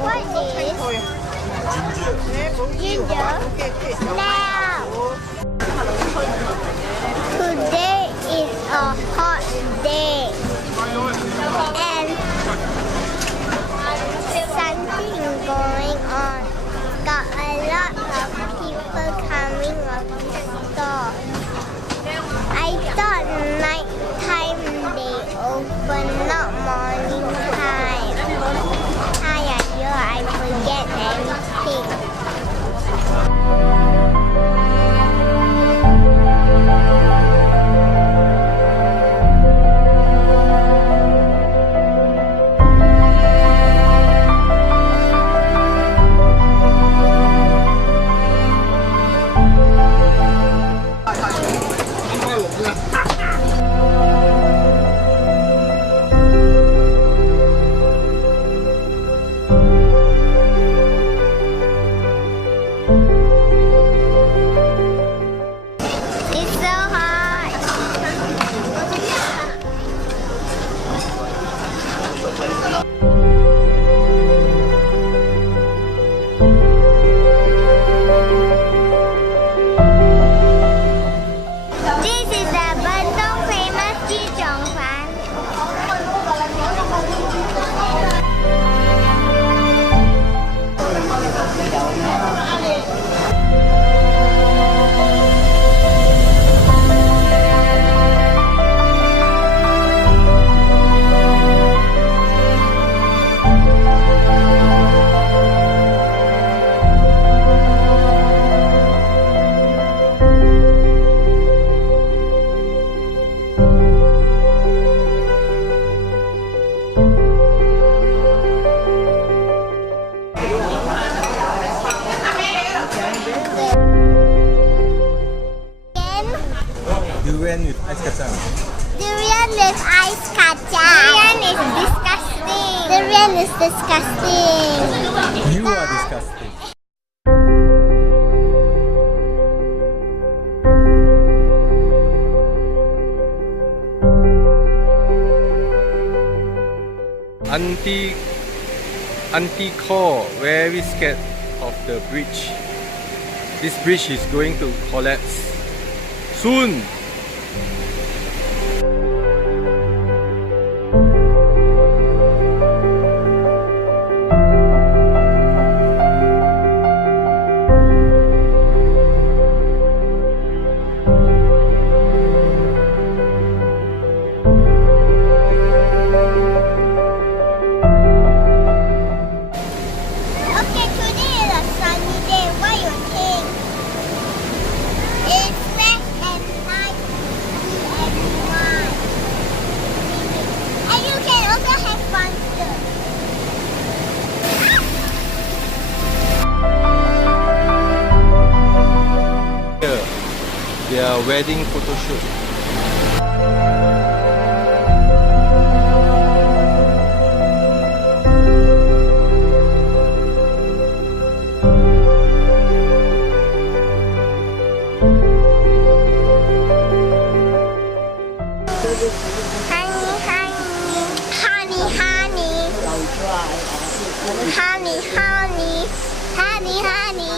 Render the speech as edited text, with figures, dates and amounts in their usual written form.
What is ginger? Now, today is a hot day, and something going on. Got a lot of people coming up the store. I thought night time they open, not morning time. I forget everything. It's so hot. This is the Bandung famous Chijong fan. Durian with ice kacang. Durian with ice kacang. Durian is disgusting. Durian is disgusting. You are disgusting. Auntie Cole very scared of the bridge. This bridge is going to collapse soon. Okay, today is a sunny day. What do you think? It's fresh and nice and warm. And you can also have fun too. Here, their wedding photo shoot. Honey, honey, honey, honey.